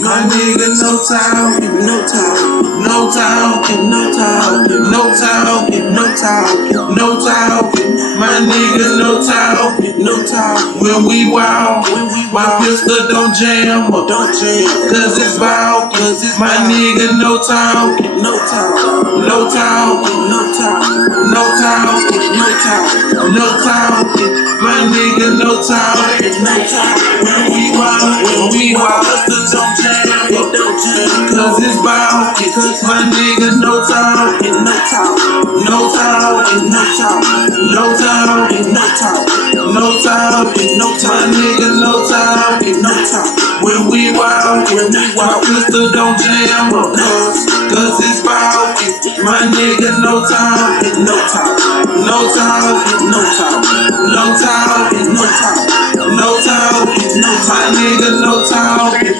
My nigga, no talking, no talking, no talking, no talking, no talking, no talking, no talking. My nigga, no talking, no talking. When we walk, my pistol don't jam up, cause it's wild. My nigga, no talking, no talking, no talking, no talking, no talking, no talking, no talking. My nigga, no talking, no talking. When we walk, pistol don't jam up, cause it's wild. My nigga, no talking, no talking, no talking, no talking, no talking, no talking, no talking, no talking. My nigga, no talking, no talking. When we walk, pistol don't jam up, cause it's bulky. My nigga, no talking, no talking, no talking, no talking, no talking, no talking, no talking, no. My nigga, no talking.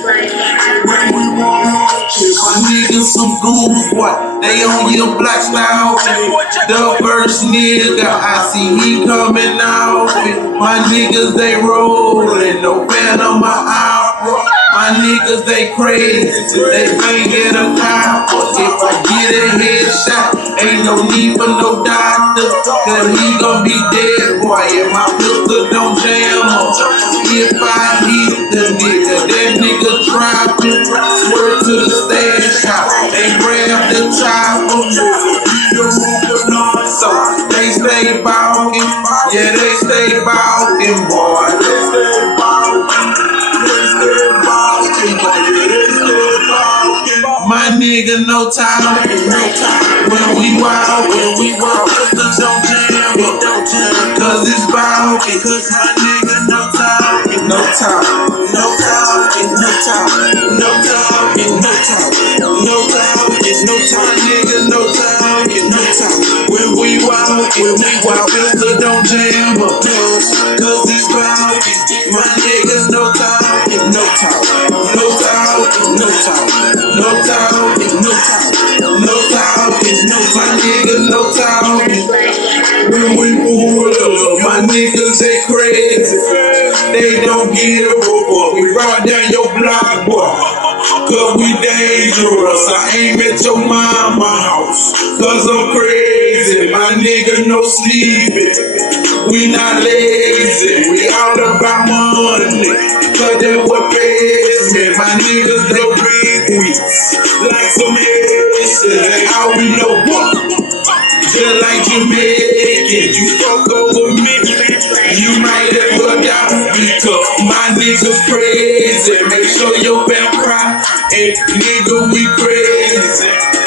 When we walk, my nigga, some goons, boy. They on your black style. The first nigga I see, he coming out. My niggas, they rollin', no fan on my eye. My niggas, they crazy, they ain't get a cop. If I get a headshot, ain't no need for no doctor, cause he gon' be dead, boy, if my pistol don't jam up. If I hit the nigga, that nigga droppin', swear to the stash house, they grab the chopper, so they stay ballin', yeah, they stay ballin', boy, they stay ballin'. My nigga, no talking, no talking. When we walk, pistols don't jam, cause it's bulky. Cause my nigga, no talking, no talking, no talking, no talking, no talking, no talking, no talking, no talking. Nigga, no talking, no talking. When we walk, pistols don't jam, cause it's bulky. My nigga, no talking, no talking, no talking, no talking, no talking, no talking, no talking, no. My nigga, no talking. When we pull up, my niggas, they crazy. They don't get a boy. We ride down your block, boy, cause we dangerous. I aim at your mama house, cause I'm crazy. My nigga, no sleeping. We not lazy. We all about money, cause that what pays me. My niggas, they big weeks, like some Asian. How we know what? Just like Jamaican, you fuck over me, you might ever die, because my niggas crazy. Make sure your band cry, and nigga, we crazy.